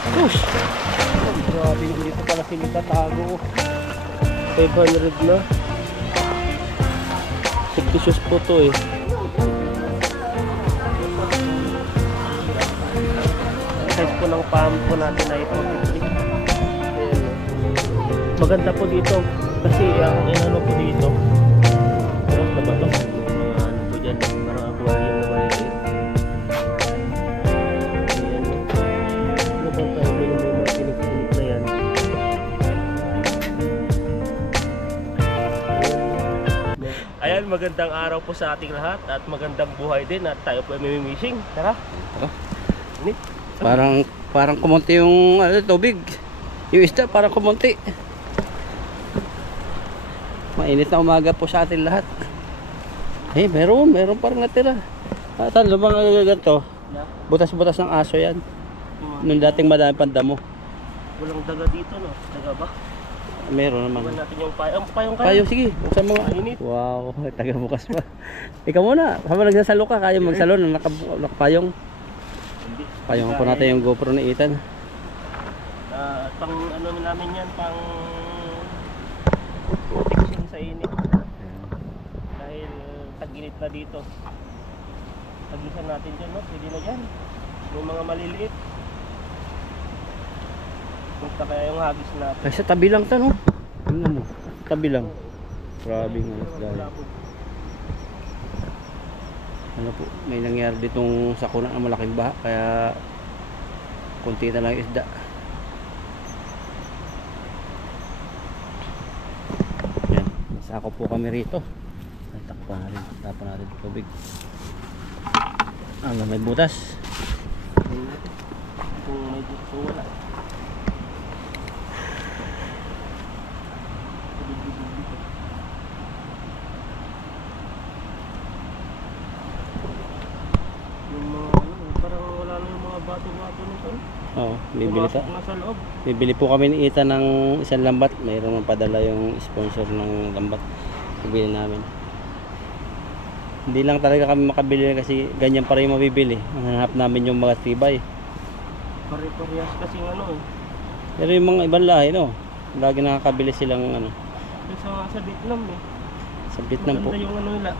Push! Oh, grabe naman dito pala sila tatago. 500 na. Safety shoes po to eh. Size po ng palm po natin ay 43. Maganda po dito kasi ang inano po dito. Ano na ba ito? Mga ano po dyan, parang aquarium na maliit. Ayan. Ano ba tayo din may mga tinik-tinik na yan? Ayan, magandang araw po sa ating lahat at magandang buhay din at tayo po ay mimimishing. Tara. Init. Parang kumunti yung tubig. Yung isda parang kumunti. Mainit na umaga po sa atin lahat. Eh, meron parang natira. Atan, lumang ganito. Butas-butas ng aso yan. Nung dating madami pandamo. Walang daga dito, no? Daga ba? Meron naman. Iwan natin yung payong. Payong kayo. Payong, sige. Buksan mo. Mainit. Wow, taga bukas pa. Ikaw muna. Habang nagsasalo ka, kaya magsalo ng nakapayong. Payong po natin yung GoPro ni Ethan. Pang ano namin yan, pang protection sa init. Dahil tag-init na dito. Tagisan natin dyan, no? Pwede na dyan. Yung mga maliliit. Punta kaya yung hagis natin. Ay, sa tabi lang ito, no? Tingnan mo. Tabi lang. Grabe nga. Ano po, may nangyari ditong sakuna ng malaking baha. Kaya kunti na lang isda. Yan. Sako po kami rito. Ay, takpan natin. Tapon natin tubig. Ano, may butas. Kung may gusto, wala. Bato-bato nito. Oo, loob. bibili po kami ni Ethan ng isang lambat. Mayroon padala yung sponsor ng lambat. Bibili namin. Hindi lang talaga kami makabili kasi ganyan pa rin mabibili. Ang hanap namin yung mga tibay. Pare-parehas kasi ano eh. Pero yung mga ibang lahi, no? Lagi nakakabili silang ano. Sa Vietnam eh. Sa Vietnam po. Maganda yung ano nila.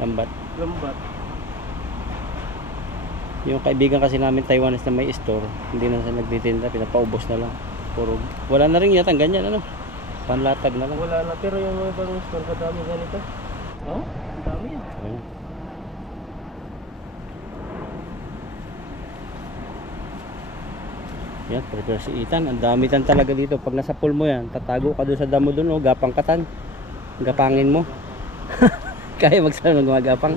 Lambat. Lambat. Yung kaibigan kasi namin Taiwanese na may store, hindi na siya nagtitinda, pinapaubos na lang. Puro. Wala na rin yata ganyan, ano? Panlatag na lang. Wala na, pero yung mga ibang store, kadami ganito. Oh, ang dami yan. Ayan. Yan, prepare si Ethan. Ang dami tan talaga dito. Pag nasa pool mo yan, tatago ka doon sa damo doon, oh, gapang katan. Gapangin mo. Kaya magsalo ng gumagapang.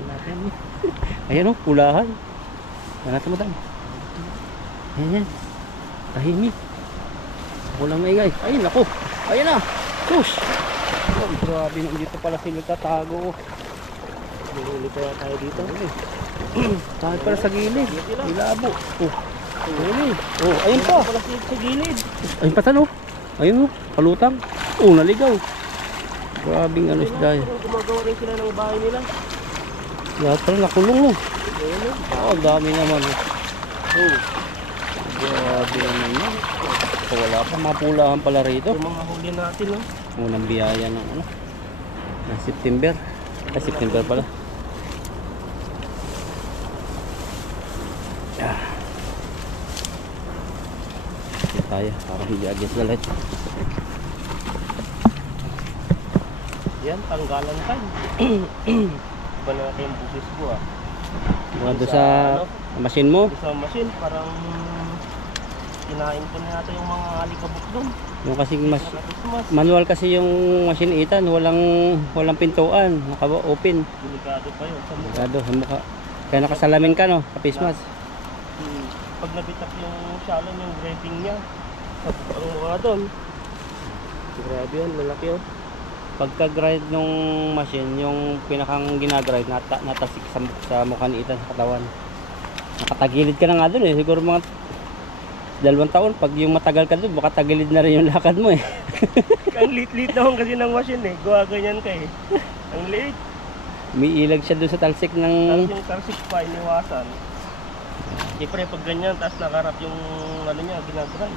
Ayan, oh, pulahan. Ano natin mo dan? Ayan yan. Tahimik. Walang maingay. Ayun ako. Ayan na. Push. Oh, grabe naman dito pala sila tatago. Bumili kaya tayo dito. Tayo pala sa gilid. Ilabo. Oh. Ayun. Oh, ayun pa. Pala sa gilid. Ayun pa talo. Ayun oh. Palutang. Oh, naligaw. Grabing ano isda yan. Gumagawa rin sila ng bahay nila. Lahat pala nakulong oh. Ayun Oh, dami naman. Oh. Grabe naman yan. So, wala pa mapulahan pala rito. yung mga huli natin, no? Unang biyaya ng ano? Ng September. Ay, September pala. Ah. Hindi tayo. Parang hindi agad na lahat. Yan, tanggalan tayo. Iba na natin yung busis ko ah. Mga doon sa machine mo. Sa machine, parang kinain ko na natin yung mga alikabok doon. Yung kasing manual kasi yung machine Ethan, walang pintuan, naka-open. Delikado pa yun sa mukha. Delikado sa mukha. Kaya nakasalamin ka, no? Ka-face mask. Pag nabitak yung shallow, yung grading niya, sa ang mukha doon. Grabe yan, malaki yun. Pagka-grind nung machine, yung pinakang ginagrind, natasik sa mukha ni Ethan sa katawan. Nakatagilid ka na nga doon eh. Siguro mga 2 taon. Pag yung matagal ka doon, baka tagilid na rin yung lakad mo eh. Ang lit-lit naman kasi ng machine eh. Gawa ganyan ka eh. Ang liit. Umiilag siya doon sa talsik ng... Tapos yung talsik pa, iniwasan. Siyempre pag ganyan, tapos nakarap yung ano niya, ginagray.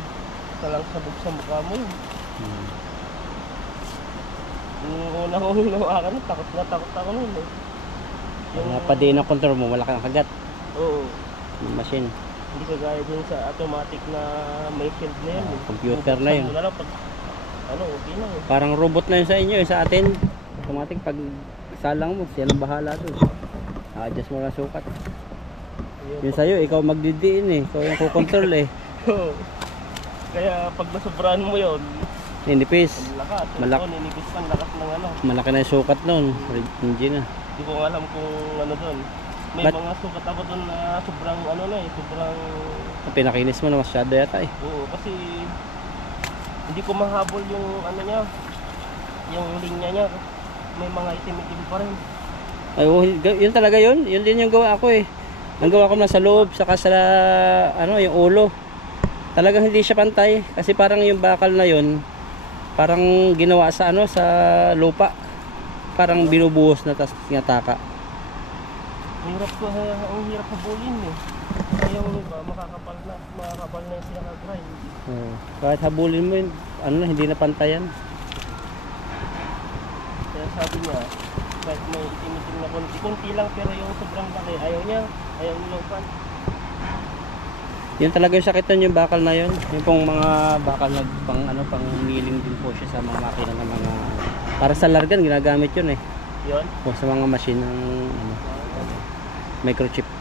Talang sabog sa mukha mo yun. Hmm. Yung una kong hinawakan, takot na takot ako nun eh. Yung padiin ng control mo, malaki ang kagat. Oo. Yung machine. Hindi kagaya dun sa automatic na may shield na yun. Computer na yun. Bubuksan mo na lang pag, ano, okay na yun. Parang robot na yun sa inyo, sa atin. Automatic pag salang mo, siya lang bahala doon. A-adjust mo lang sukat. Yung sa'yo, ikaw magdidiin eh. Ikaw yung kukontrol eh. Oo. Kaya pag nasubrahan mo yun, Ninipis. ang lakas. Malak- Oo, ninipis pa ang lakas ng ano. Malaki na yung sukat noon. Hindi na. Hindi ko alam kung ano doon. May Ba't- mga sukat ako doon na sobrang ano na eh, sobrang Pinakinis mo na masyado yata eh. oo, kasi hindi ko mahabol yung ano niya, yung linya niya. May mga itim-itim pa rin. Ay, oh, yun talaga yun. Yun din yung gawa ko eh. Ang gawa ko na sa loob, saka sa ano, yung ulo. Talagang hindi siya pantay. Kasi parang yung bakal na yun, parang ginawa sa ano, sa lupa. Parang binubuhos na tas tinataka. Ang hirap habulin eh. Kaya yung iba, makakapal na yung sinakagrind. Kahit habulin mo yun, ano na, hindi na pantayan. Kaya sabi niya, kahit may itim-itim na konti lang, pero yung sobrang laki, ayaw niya nilupan. Yun talaga yung sakitan yung bakal na yun. Yung pong mga bakal na pang ano, pang milling din po siya sa mga makina ng mga para sa largan ginagamit yun eh. Yun. O sa mga machine ng ano, microchip Sa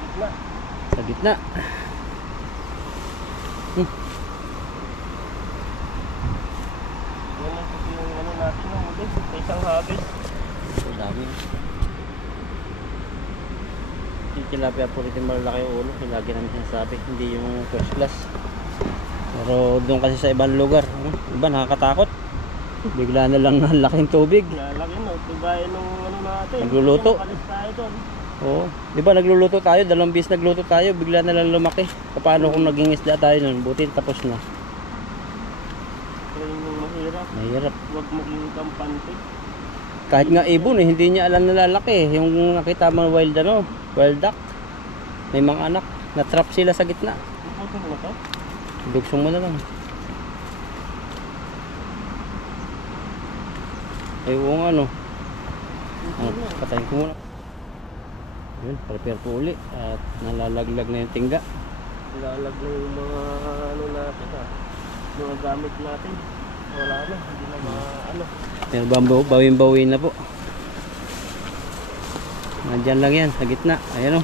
gitna. sa gitna. Yan lang kasi yung ano natin ng muli. Sa isang harvest. So dami. Yung tilapia po rin malalaki yung ulo. Yung lagi namin sinasabi. Hindi yung first class. Pero doon kasi sa ibang lugar, iba nakakatakot. Bigla na lang ang laking tubig. Lalaki no. Kagaya nung ano natin. Nagluluto. Yung kalis tayo doon. Oo. Di ba nagluluto tayo, 2 bis nagluto tayo, bigla na lang lumaki. Paano kung naging isda tayo nun? Buti tapos na. Kaya yung mahirap. Mahirap. Huwag maging kampante. Kahit nga ibon eh, hindi niya alam na lalaki. Yung nakita mo wild ano, wild duck. May mga anak, na-trap sila sa gitna. Iputin mo na to? Dugsong mo na lang. Ay oo nga no. Patayin ko muna. Yun, prepare po uli. At nalalaglag na yung tingga. Ilalag na yung mga ano natin ha. Mga gamit natin. Wala na. Hindi na ano. Pero bawin-bawin na po. Nandyan lang yan, sa gitna. Ayan o.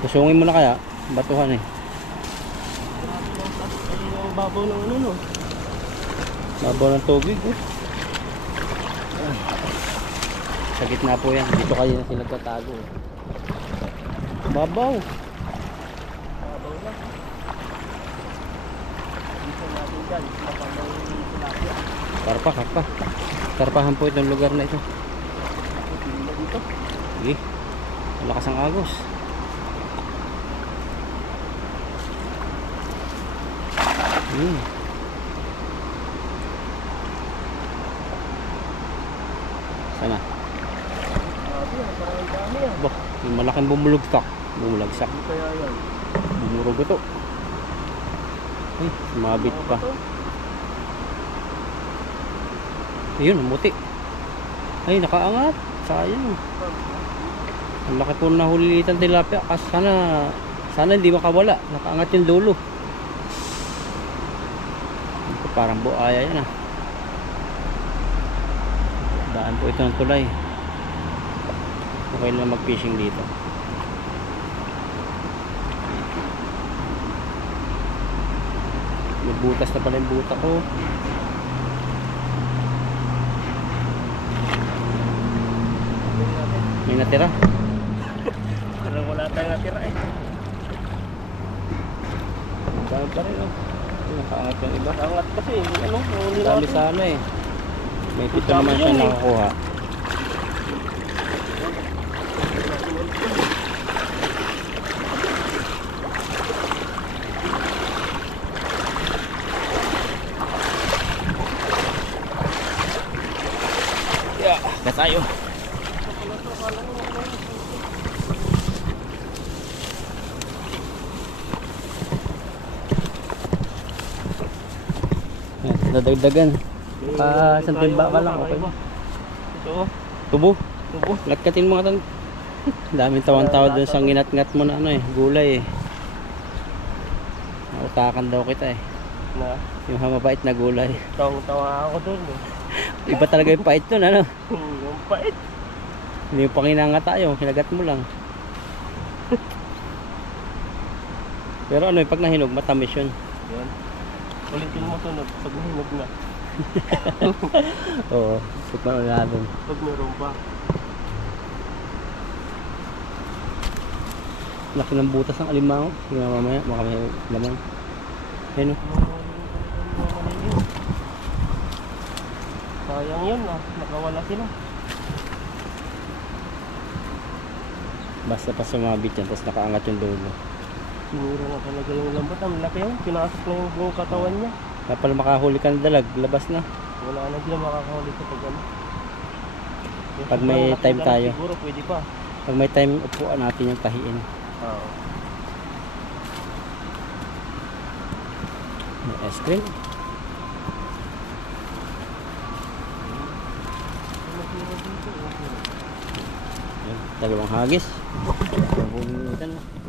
Kusungin mo na kaya. Batuhan eh. Yung babaw ng ano no. Babaw ng tubig eh. Sa gitna po yan. Dito kayo na sila tatago. Babaw. Babaw na. Dito natin dyan. Mapamay tilapia. Karpa. Karpahan po itong lugar na ito. Tingnan dito. Sige. Malakas ang agos. Sana. Parang dami yan. Bah, yung malaking bumulagsak. Bumulagsak. Hindi kaya yan. Bumurog ito. Ay, sumabit pa. Ayun, umuti. Ay, nakaangat. Sayang. Ang laki po nahulitan tilapia. Kasi sana hindi makawala. Nakaangat yung dulo. Parang buaya yan ah. Daan po ito ng tulay. Okay lang mag-fishing dito. May butas na pala yung buta ko. May natira. Parang wala tayong natira eh. Dami pa rin oh. Nakaangat yung iba. Angat kasi. Ano? Dami sana eh. May pito naman siya nakakuha. Yeah, gas tayo. Dadagdagan. Isang timba ka lang, okay. Ito, Tubo. tubo. Latkatin mo nga tan. Daming tawan-tawa dun sa nginat-ngat mo na ano eh, gulay eh. Nautakan daw kita eh. Na, Yung mabait na gulay. tawang-tawa ako dun. Iba talaga yung pait dun, ano? Yung pait. Hindi mo panginangata yun, kinagat mo lang. Pero ano eh, pag nahinog, matamis yun. Yan. Ulitin mo sunod pag nahinog na. Oo, tikman na natin. Pag meron pa. Laki ng butas ng alimango. Tingnan mamaya, baka may laman. Ayun o. Sayang yun ah, nakawala sila. Basta pa sumabit yan, tapos nakaangat yung dulo. Sinura na talaga yung lambat. Ang laki yun, pinasok na yung buong katawan niya. Kapag makahuli ka ng dalag, labas na. Wala na sila makakahuli sa pag ano. Yung Pag may sobrang time laki lang tayo. Siguro pwede pa. Pag may time, upuan natin yung tahiin. Oo. May ice cream. Ayan, dalawang hagis.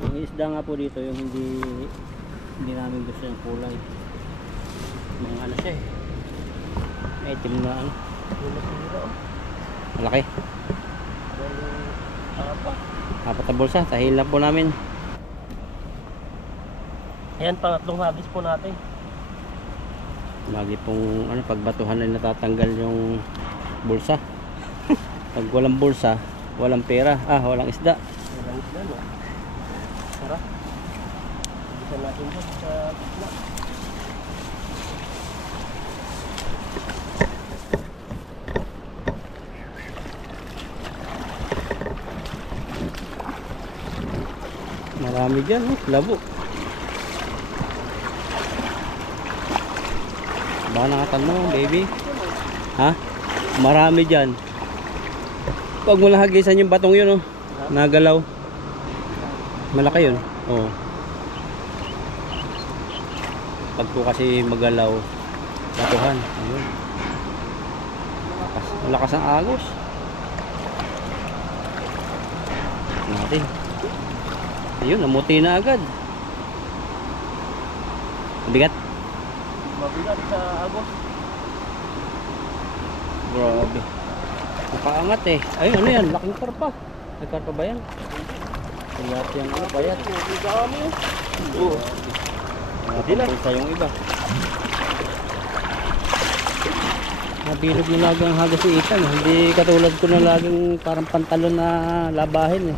Yung isda nga po dito, yung hindi namin gusto yung kulay. Mga ano siya eh. May itim na ano. Yung nasira oh. Malaki. Apa? Apat na bulsa, tahil lang po namin. Ayan, pangatlong hagis po natin. Lagi pong ano, pagbatuhan ay natatanggal yung bulsa. Pag walang bulsa, walang pera. Walang isda. Walang isda no. Tara. Ibisan natin dyan sa gitna. Marami dyan, labo. Baka nakatanong, baby. Ha? Marami dyan. Huwag mo lang hagisan yung batong yun, nagalaw. Malaki yun. Oo. Pag po kasi magalaw, batuhan. Ayun. Malakas ang agos. Natin. Ayun, namuti na agad. Mabigat. Mabigat sa agos. Grabe. Nakaangat eh. Ayun, ano yan? Laking karpa. Nagkarpa ba yan? Payat yan. Ano, payat. Ang dami oh. Oo. Hindi na. Sa yung iba. Nabilog na lagi ang hagas si Ethan. Hindi katulad ko na laging parang pantalon na labahin eh.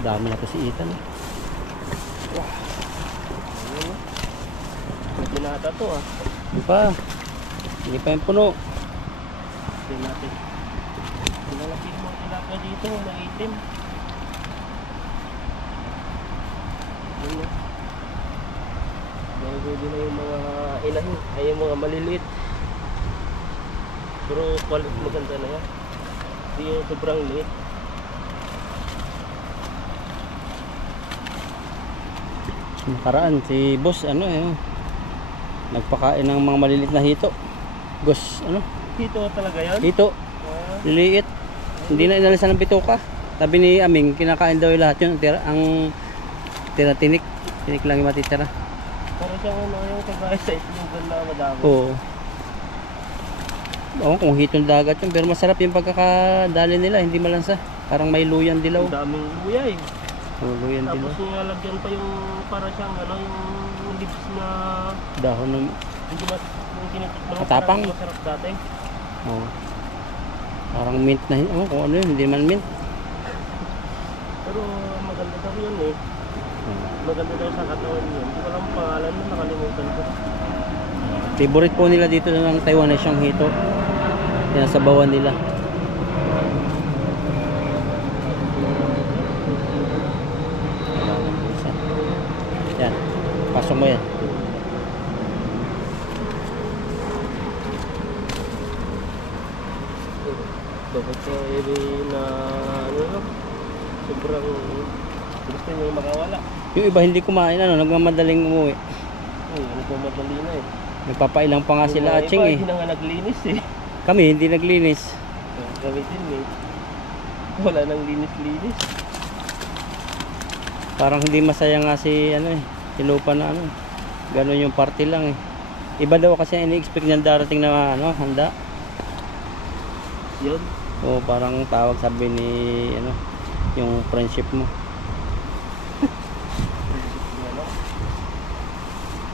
Dami na to si Ethan. Ayun oh. May binata to ah. Hindi pa. Hindi pa yung puno. Tingnan natin. Pinalaki mo ang tilapia dito, maitim. Ayun oh. Dahil pwede na yung mga inahin, ay yung mga maliliit. Pero quality maganda na yan. Hindi yung sobrang liit. Nakaraan si boss ano nagpakain ng mga maliliit na hito. Gos ano? Dito talaga yan? Hito. Liliit. Hindi na inalisan ng bituka. Sabi ni Aming kinakain daw yung lahat yun. Ang tira tinik lang yung matitira. Pero siyang ano yung kagaya sa itlogan na madami. Oo. Oo, kung hitong dagat yun. Pero masarap yung pagkakadali nila. Hindi malansa. Parang may luyan dilaw. Ang daming luya eh. Luyan dilaw. Tapos nilalagyan pa yung para siyang ano yung leaves na Dahon ng hindi yung tinitikman mo Katapang. parang masarap dati. oh. Parang mint na kung ano yun. Hindi man mint. Pero maganda daw yun eh. Maganda daw sa katawan yun. Hindi ko lang pangalan mo, nakalimutan ko. Favorite po nila dito ng Taiwanese yung hito. Sinasabawan nila. Yan. Pasok mo yan. Dapat ko na ano no? sobrang gusto nyo makawala. Yung iba hindi kumain, nagmamadaling umuwi. Nagmamadali na eh. Nagpapailang pa nga Yung sila mga atsing iba, eh. hindi na nga naglinis eh. Kami hindi naglinis. Kami din eh. Wala nang linis-linis. Parang hindi masaya nga si si Lupa na Ganon yung party lang eh. Iba daw kasi ini-expect niyan darating na handa. Yun. O parang tawag sabi ni yung friendship mo.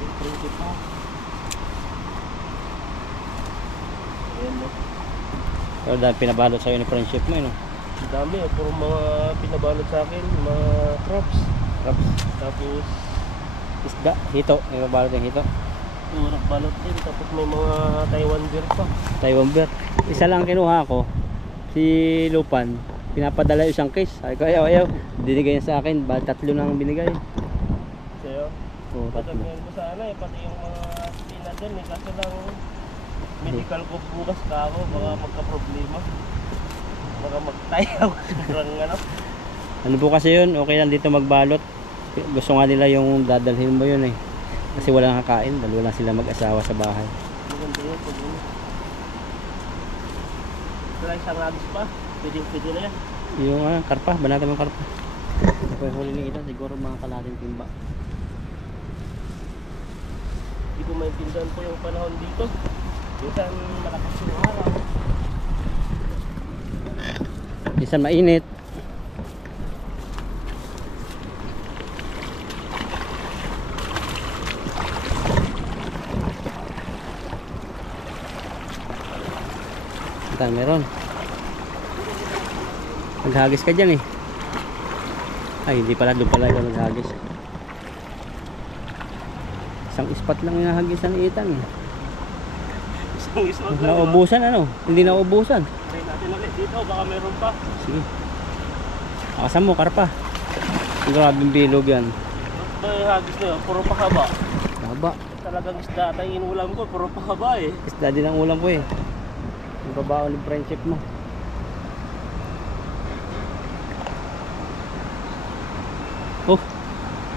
Yung friendship mo. Ayan no. Pero dahil pinabalot sa'yo ni friendship mo no. Ang dami eh. Puro mga pinabalot sa akin. Mga crops. Tapos Isda, hito. May pabalot yung hito. turok balot din. Tapos may mga Taiwan beer pa. Taiwan beer. Isa lang kinuha ko. Si Lupan. Pinapadala yung isang case. Sabi ko ayaw. Binigay niya sa akin. Bali 3 na ang binigay. Sa'yo? Oo, 3. Patagyan ko sana eh. Pati yung mga sina dyan eh. Kaso lang medical ko bukas ka ako. Baka magka-problema. Baka magtayaw. Sobrang Ano po kasi yun? Okay lang dito magbalot. Gusto nga nila yung dadalhin mo yun eh. Kasi walang kakain. Dalawa lang sila mag-asawa sa bahay. Maganda yun. Pag yun. Wala isang agos pa. Pwede na yan. Yung karpa. Banatan mo karpa. Kaya huli ni ito. Siguro mga kalating timba. Hindi ko maintindihan po yung panahon dito. Minsan malakas yung araw. Minsan mainit. Ito, meron. Naghagis ka dyan eh. Ay, hindi pala. Doon pala ikaw naghagis. Isang ispat lang yung nahagisan ni Ethan eh. Isang lang. Naubusan Hindi naubusan. Try natin ulit dito. Baka meron pa. Sige. Akasan mo, karpa. Grabing bilog yan. Ba yung hagis na yun? Puro pahaba. Haba. Talagang isda at ang inulam ko. Puro pahaba eh. Isda din ang ulam ko eh. Yung babaon ng friendship mo. Oh,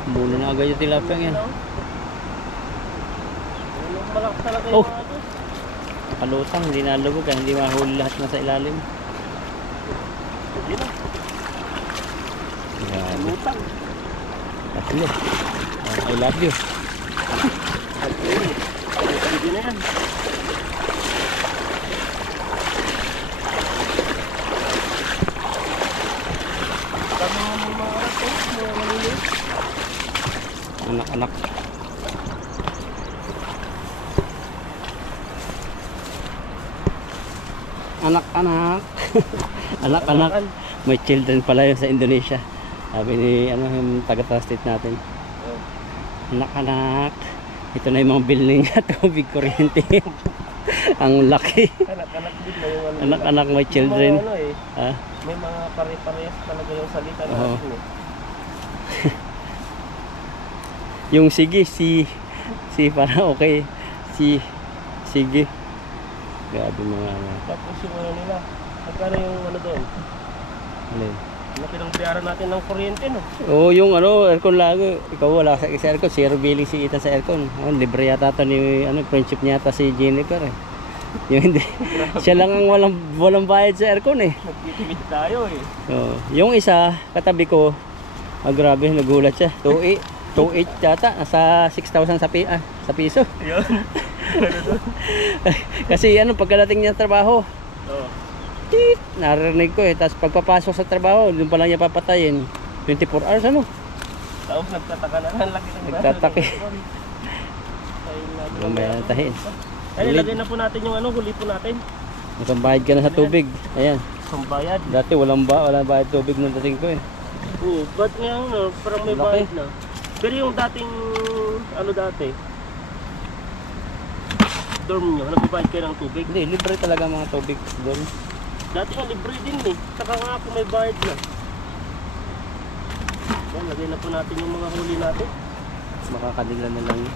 muna na agad yung tilapia yan. Malakas talaga Oh. yung mga ito. Nakalutang, hindi nalugog kaya hindi mahuli lahat na sa ilalim. Hindi na. Grabe. Lutang. Tatlo. I love you. Hindi na yan. Tama nga may mga anak ko. Mga maliliit. Anak-anak. Anak-anak. Anak-anak. May children pala yun sa Indonesia. Sabi ni yung taga-translate natin. Anak-anak. Ito na yung mga building niya. Tubig, kuryente. Ang laki. Anak-anak din na yung ano. Anak-anak may children. Mga ano eh. Ha? May mga pare-parehas talaga yung salita Oo. natin eh. Yung sige, si parang okay. Sige. Grabe mga Tapos yung ano nila. Magkano yung ano doon? alin. Laki ng bayaran natin ng kuryente no? Oo, yung aircon lago. Ikaw wala sa aircon. Zero billing si Ethan sa aircon. Libre yata to ni friendship niya yata si Jennifer eh. Yung hindi. Siya lang ang walang bayad sa aircon eh. Nagtitimid tayo eh. Oo. Yung isa, katabi ko, grabe, nagulat siya. 2.8 yata. Nasa 6,000 sa piso. Yun. Kasi pagkadating niya sa trabaho, Oo. tit, narinig ko eh. Tapos pagpapasok sa trabaho, doon pa lang niya papatayin. 24 hours Tapos nagtataka na ang laki ng Nagtatake. Yung may tahin. Ay, ilagay na po natin yung huli po natin. Isang bayad ka na sa tubig. Ayan. Isang bayad. Dati walang bayad tubig nung dating ko eh. Oo, ba't ngayon parang may Laki. bayad na. Pero yung dating, dati, dorm nyo, nagbabayad kayo ng tubig. Hindi, libre talaga mga tubig doon. Dati nga libre din eh. Saka nga ako may bayad na. Yan, lagay na po natin yung mga huli natin. Makakanila na lang yun.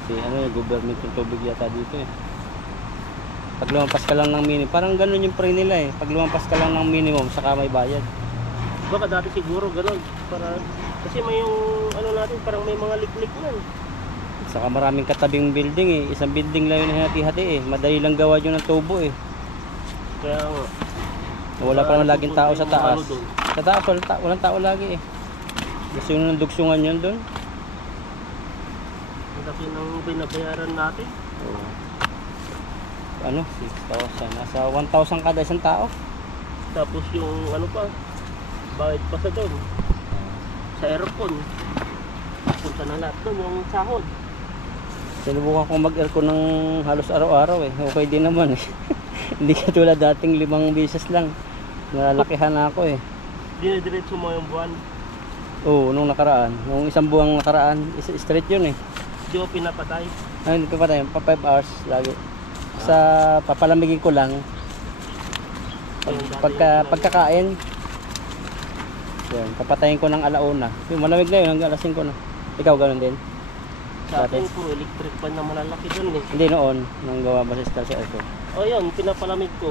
Kasi yung government yung tubig yata dito eh. Pag lumampas ka lang ng minimum, parang ganun yung pre nila eh. Pag lumampas ka lang ng minimum, saka may bayad. Baka dati siguro ganun. Para, kasi may yung ano natin, parang may mga liklik na. Saka maraming katabing building eh. Isang building lang yun hati-hati eh. Madali lang gawa yun ng tubo eh. Kaya nga. Wala pa naman laging tao sa taas. Ano doon. Sa taas walang tao lagi eh. Gusto nyo ng dugsungan yun doon. Ang laki ng binabayaran natin. Oo. Ano? 6,000. Nasa 1,000 kada isang tao. Tapos yung ano pa, bayad pa sa doon. Sa aircon. Punta na lahat doon yung sahod. Sinubukan kong mag-aircon ng halos araw-araw eh. Okay din naman eh. Hindi katulad dating 5 beses lang. Nalalakihan na ako eh. Dinidiretso mo yung buwan. Oo, nung nakaraan. Nung isang buwang nakaraan, straight yun eh. Di mo pinapatay. Ay, hindi pa patay. Pa 5 hours lagi. Sa papalamigin ko lang. Pagkakain. Yan, papatayin ko ng alauna. Yung malamig na yun, hanggang alas 5 na. Ikaw ganun din? Sa atin, puro electric pan na malalaki dun eh. Hindi noon, nung gawa ba sa aircon. O yun, pinapalamig ko.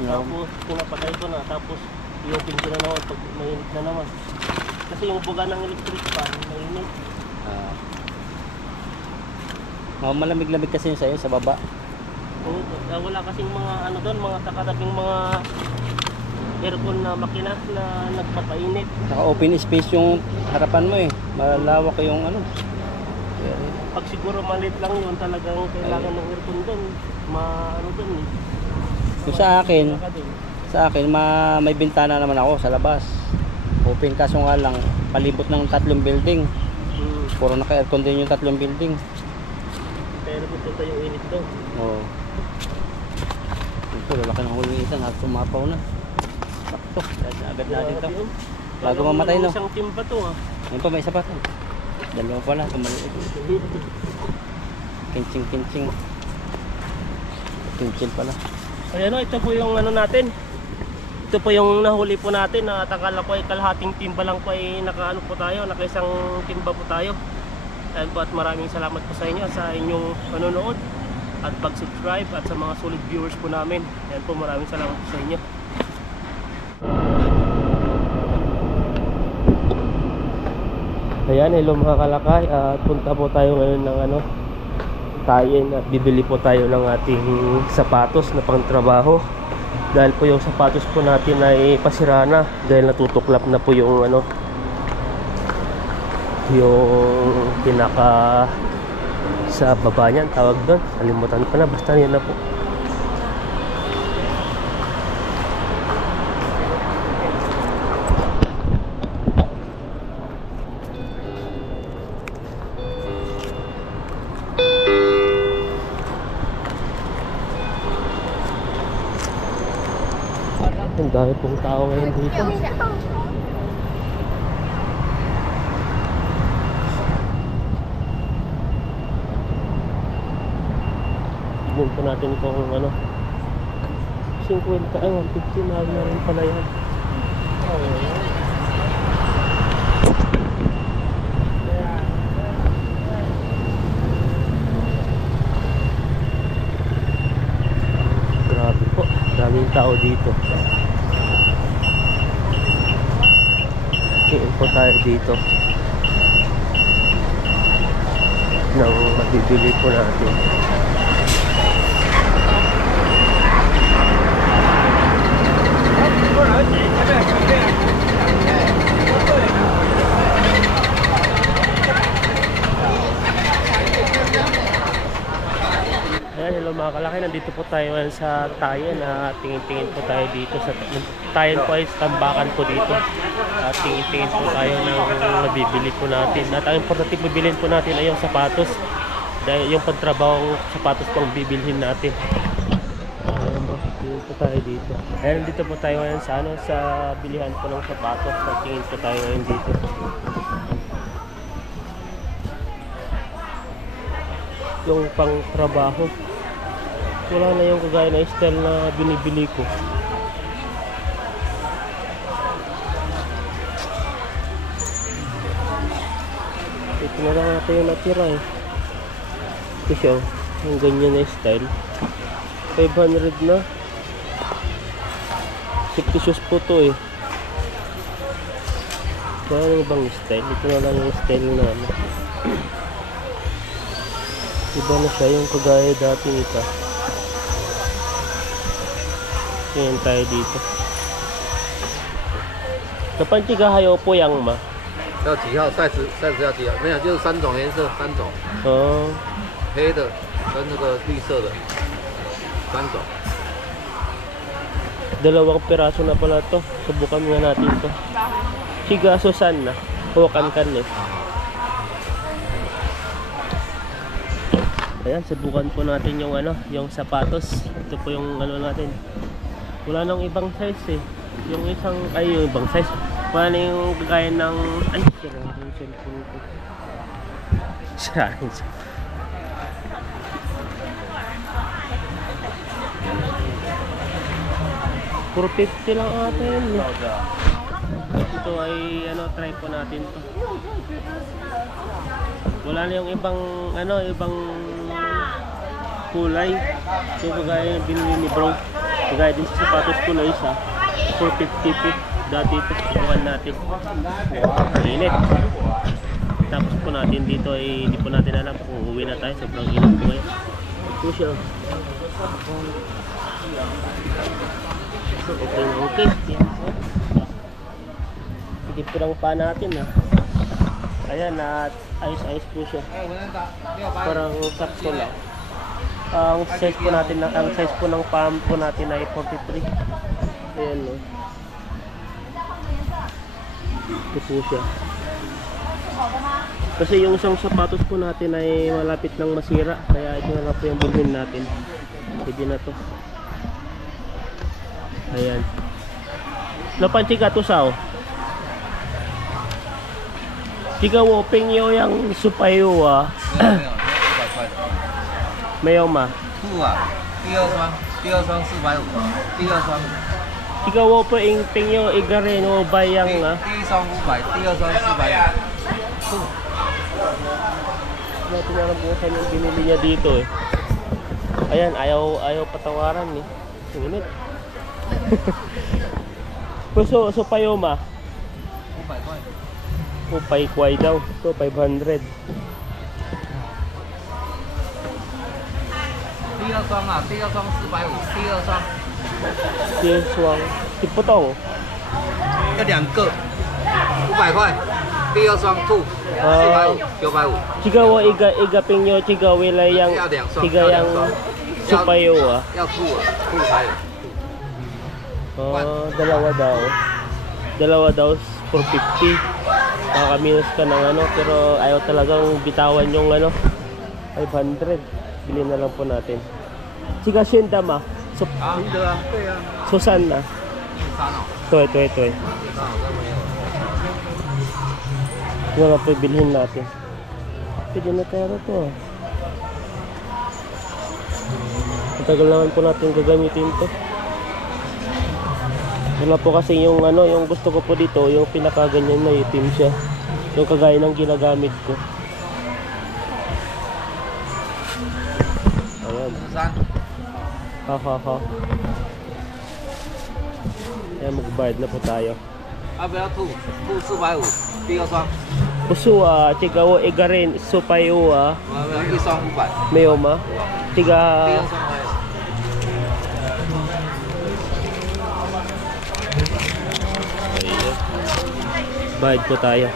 No. Tapos pinapatay ko na. Tapos i-open ko na naman pag mainit na naman. Kasi yung buga ng electric pan, mainit. Malamig-lamig kasi yun sa'yo sa baba. O, wala kasing mga ano doon, mga kakatabing mga aircon na makina na nagpapainit. Naka open space yung harapan mo eh. Malawak yung ano. Pag siguro maliit lang yun, talagang kailangan ng aircon doon. Ano doon eh. Yung sa akin, may bintana naman ako sa labas. Open kaso nga lang, palibot ng 3 building. Puro naka-aircon din yung 3 building. Pero pupunta yung init doon. Oo. Ito, lalaki ng huli isa, sumapaw na. Sakto, agad natin ito. Bago mamatay no. Isang timba to ha. Ayun pa, may isa pa to. Dalawa pala, tumaliit. Kinching. Kinchil pala. Ayan o, ito po yung ano natin. Ito po yung nahuli po natin. Akala ko ay kalahating timba lang po ay nakaano po tayo. Nakaisang timba po tayo. Ayan po at maraming salamat po sa inyo sa inyong panonood at pag-subscribe at sa mga solid viewers po namin. Ayan po, maraming salamat po sa inyo. Ayan, hello mga kalakay. Punta po tayo ngayon ng Tayen at bibili po tayo ng ating sapatos na pangtrabaho. Dahil po yung sapatos po natin ay pasira na dahil natutuklap na po yung yung pinaka sa baba niyan, tawag doon. Kalimutan ko na, basta yan na po. Ang dami pong tao ngayon dito. Tignan po natin kung 50, 150 na rin pala yan. Grabe po, daming tao dito. Tingin po tayo dito ng mabibili po natin. Ayan, hello mga kalaki, nandito po tayo sa Tayen. Tingin-tingin po tayo dito sa Tayen po ay tambakan po dito. Tingin-tingin po tayo ng nabibili po natin. At ang importante bibilhin po natin ay yung sapatos. Dahil yung pagtrabaho sapatos po ang bibilhin natin. Tingin po tayo dito. Ayan, dito po tayo ngayon sa bilihan po ng sapatos. Tingin po tayo ngayon dito. Yung pang trabaho, wala na yung kagaya na style na binibili ko. Ito na lang natin yung natira eh. Ito siya, yung ganyan na style. 500 na. Safety shoes po to eh. Wala nang ibang style. Ito na lang yung style na ano. Iba na siya yung kagaya dati nito. Tingin tayo dito. Kapan chiga hayo po yang ma? 要几号？size要几号？没有，就是3种颜色，3种， Oh. 黑的跟那个绿色的，3种。 Dalawang piraso na pala to. Subukan nga natin to. Chiga Susan na. Huwakan kan eh. Ayan, subukan po natin yung ano, yung sapatos. Ito po yung ano natin. Wala nang ibang size eh. Yung isang, ay yung ibang size. Wala na yung kagaya ng, ay, sira yung cellphone ko. Sira yung cellphone. Puro 50 lang ata yun eh. Ito ay ano, try po natin to. Wala na yung ibang ano, ibang kulay. So kagaya yung binili ni bro. Kagaya din sa sapatos ko na isa. 450 po. Dati ito, subukan natin. Init. Tapos po natin dito ay hindi po natin alam kung uuwi na tayo. Sobrang init po ngayon. Ito siya. Okay na okay. Sige po lang pa natin ah. Ayan at ayos-ayos po siya. Parang sakto lang. Ang size po natin, ang size po ng palm po natin ay 43. Ayan no. Ito po siya. Kasi yung isang sapatos po natin ay malapit nang masira. Kaya ito na lang po yung bulhin natin. Pwede na to. Ayan. Lapan chika to sao. Chika wo ping yo yang supayo ah. 没有嘛？兔啊，第二双450，第二双， Chika wo ping yo igare no bayang ah. 第一双500，第二双450。 Natin na nabukasan yung binili niya dito eh. Ayan, ayaw patawaran eh. Sunod. So payoma. 500块。 Upay kway daw. So 500. 第二双啊，第二双450，第二双 Siyenswang. Tipotong. 要2个，500块。第二双兔，450，950。 Chika wo iga ping yo chika wilay yang chika yang supayo ah. 要兔啊，兔才有。 Oh, dalawa daw 450. Nakaka-minus ka ng ano, pero ayaw talagang bitawan yung ano 500. Bilhin na lang po natin. Chika Shenda ma. 啊，赢得啊，对啊。 Susan na. 3哦， Toy. 3好像没有。 Wala po bilhin natin. Pwede na tayo to. Matagal naman po natin gagamitin to. Wala po kasi yung ano, yung gusto ko po dito, yung pinakaganyan na itim siya. Yung kagaya ng ginagamit ko. Ayan. 3。 Ha. Ayan, magbayad na po tayo. 要不要兔？兔450，第二双。 Puso chiga wo igarin supayo 没有，一双500。 mayo ma. 第 Chiga 二双还有。 bayad po tayo.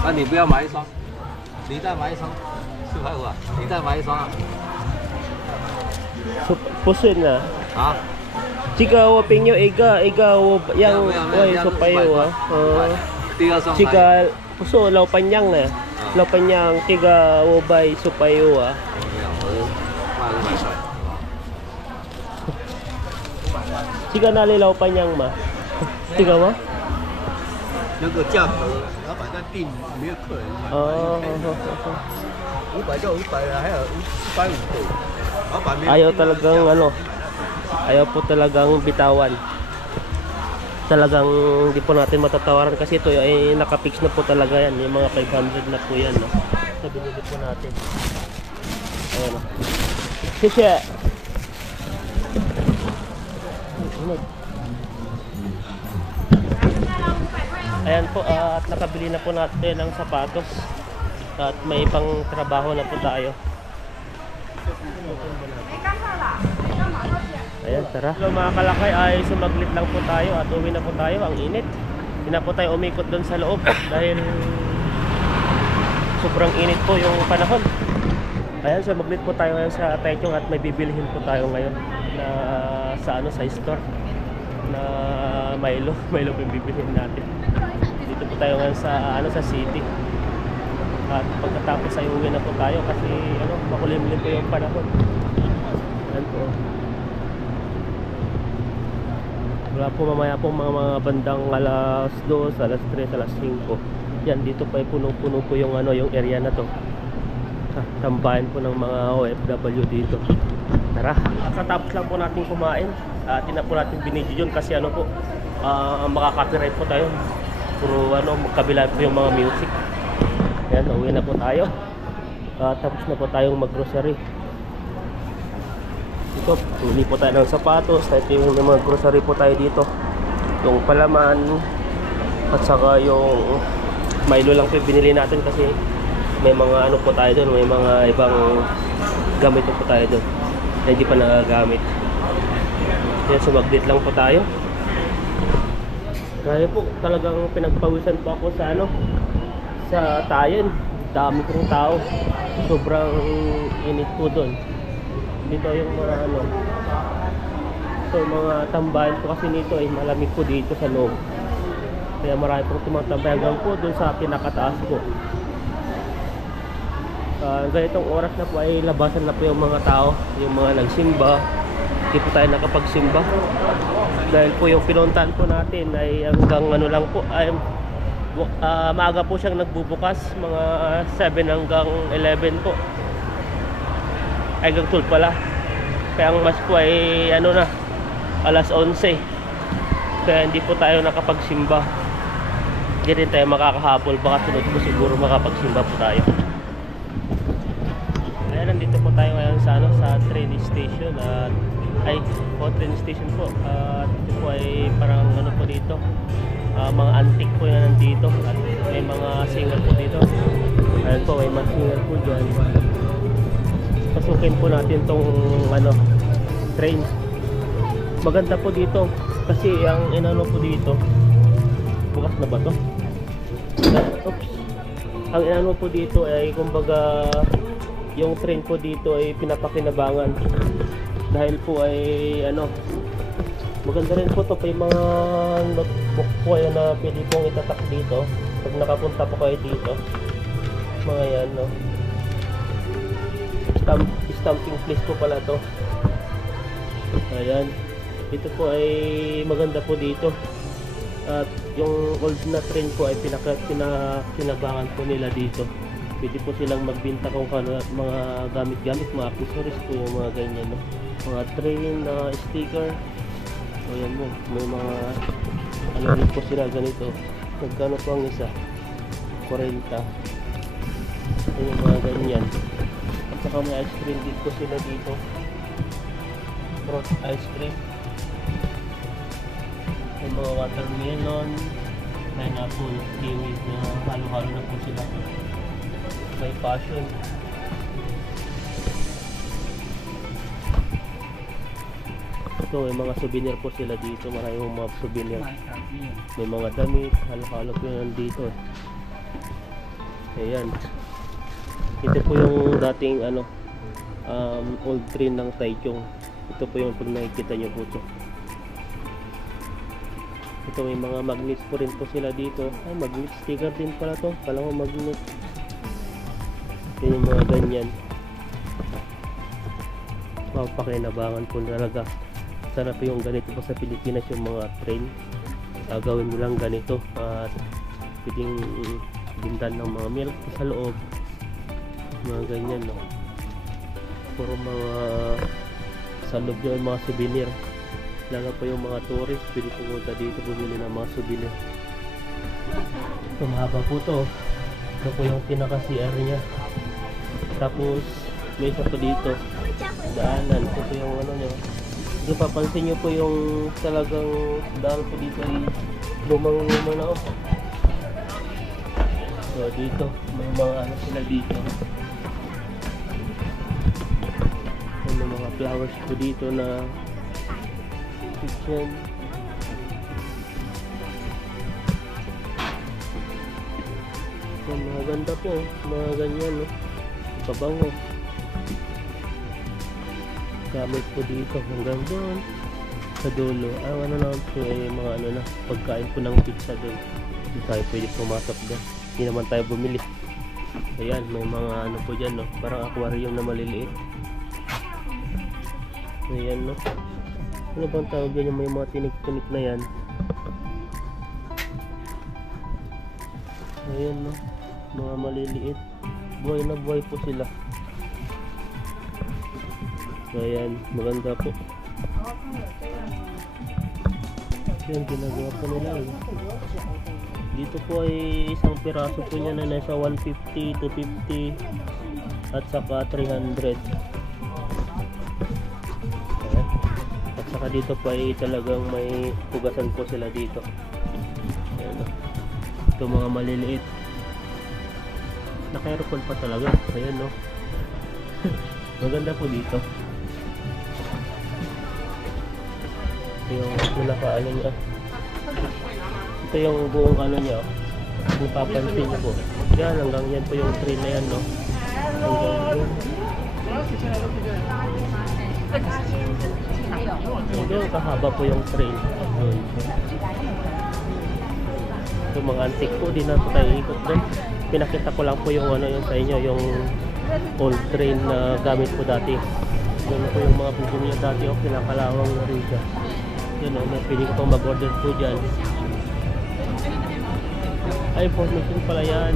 啊，你不要买一双，你再买一双，450啊，你再买一双啊。 Puso na. 啊， Chiga wo pingyo iga wo yang 没有 way 这样是supayo 500块第二双还有。 Chiga puso law panyang na. Law panyang chiga wo bay supayo 没有，我卖500块。 Chiga nalilaw panyang ma. Chiga mo? 那个价格，老板在定，没有客人买。 500就500了，还有150的。老板没有。 Ayaw talagang ano. Ayaw po talagang bitawan. Talagang hindi po natin matatawaran kasi ito ay nakapix na po talaga yan. Yung mga 500 na po yan. No? Nabinili po natin. Ayan o. Sisya! Ayan po, at nakabili na po natin ng sapatos. At may ibang trabaho na po tayo. Ayan, tara. Hello mga kalakay, ay sumaglit lang po tayo at uwi na po tayo. Ang init. Hindi na po tayo umikot doon sa loob dahil sobrang init po yung panahon. Ayan, sumaglit po tayo ngayon sa Taichung at may bibilihin po tayo ngayon na sa store na Milo po yung bibilihin natin. Dito po tayo ngayon sa city. At pagkatapos ay uwi na po tayo kasi makulimlim po yung panahon. Ayan po. Wala po mamaya po mga bandang alas 2, alas 3, alas 5. Yan, dito pa puno-puno po yung yung area na to. Tambayan po ng mga OFW dito. Tara. At katapos lang po natin kumain. Hindi na po natin binidyo yun kasi makaka-copyright po tayo. Puro magkabila po yung mga music. Ayan, uwi na po tayo. Tapos na po tayong mag-grocery. Ito, hindi po tayo ng sapatos. Ito yung mga grocery po tayo dito. Yung palaman. At saka yung Milo lang po yung binili natin kasi may mga po tayo doon. May mga ibang gamit po tayo doon na hindi pa nagagamit. Yan, sumaglit lang po tayo. Kaya po talagang pinagpawisan po ako sa Tayon. Dami kong tao. Sobrang init po doon. Dito yung mga so mga tambayan po kasi nito ay malamig po dito sa loob. Kaya marami pong tumatambay hanggang po doon sa pinakataas po. Ganitong oras na po ay labasan na po yung mga tao, yung mga nagsimba. Hindi po tayo nakapagsimba dahil po yung pinuntahan po natin ay hanggang lang po ay maaga po siyang nagbubukas, mga 7 hanggang 11 po. Ay hanggang 12 pala. Kaya ang mas po ay na alas 11. Kaya hindi po tayo nakapagsimba. Hindi rin tayo makakahabol, baka sunod po siguro makapagsimba po tayo. Ayan, nandito po tayo ngayon sa train station at train station po. Dito po ay parang po dito, mga antique po na nandito at may mga singer po dito. Ayan po, may mga singer po dyan. Pasukin po natin tong train. Maganda po dito kasi ang po dito, bukas na ba to? Oops. Ang po dito ay kumbaga yung train po dito ay pinapakinabangan dahil po ay maganda rin po to. May mga notebook po na pwede pong itatak dito pag nakapunta po kayo dito, mga yan stamping place po pala to. Ayan, dito po ay maganda po dito. At yung old na train po ay pinakinabangan po nila dito. Pwede po silang magbinta kung mga gamit-gamit, mga accessories po, yung mga ganyan mga train na sticker. Ayan mo, may mga rin po sila ganito. Magkano po ang isa? 40. Ayan yung mga ganyan. At saka may ice cream din po sila dito. Fruit ice cream. May mga watermelon, pineapple, kiwi na halo-halo na po sila. May passion. Ito, may mga souvenir po sila dito. Maraming mga souvenir. May mga damit, halo-halo po yan dito. Ayan. Ito po yung dating old train ng Taichung. Ito po yung pag nakikita nyo po ito. Ito, may mga magnets po rin po sila dito. Ay, magnet sticker din pala to. Kala ko magnet. Ito yung mga ganyan. Mapakinabangan po talaga. Sana po yung ganito po sa Pilipinas yung mga train. Gawin nilang ganito. Pwedeng bintan ng mga milk sa loob. Mga ganyan, no? Puro mga sa loob yung mga souvenir. Lalo po yung mga tourist, pwede pumunta dito bumili ng mga souvenir. Ito, mahaba po to. Ito po yung pinaka-CR nya. Tapos may isa po dito, daanan. Ito po yung nyo. Kung papansin nyo po yung talagang daan po dito ay lumang-luma na So dito, may mga ano sila dito. May mga flowers po dito na kitchen. So, mga ganda po, mga ganyan, no? Pabango. Gamit po dito hanggang doon sa dulo. Ang ano naman po ay mga ano na, pagkain po ng pizza doon. Hindi tayo pwede pumasok doon. Hindi naman tayo bumili. Ayan, may mga ano po dyan, no? Parang aquarium na maliliit. Ayan, no? Ano bang tawag dyan yung may mga tinik-tinik na yan? Ayan, no? Mga maliliit. Buhay na buhay po sila. So, ayan, maganda po. Yan, ginagawa po nila. Dito po ay isang piraso po niya na nasa 150, 250 at saka 300. Ayan. At saka dito po ay talagang may pugasan po sila dito. Ayan. Ito mga maliliit. Naka-aircon pa talaga. Ayan, no? Maganda po dito. Yung pinaka-ano niya. Ito yung buong ano niya. Kung papansin niyo po. Yan, hanggang yan po yung train na yan, no? Hanggang kahaba po yung train. Ito mga antique po, di na po tayo ikot doon. Pinakita ko lang po yung ano yung sa inyo, yung old train na gamit po dati. Yun po yung mga bubong niya dati, o pinakalawang na rin siya. Yun o, pwede ko pang mag-order po dyan. Ay, information pala yan.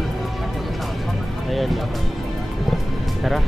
Ayan na. Tara.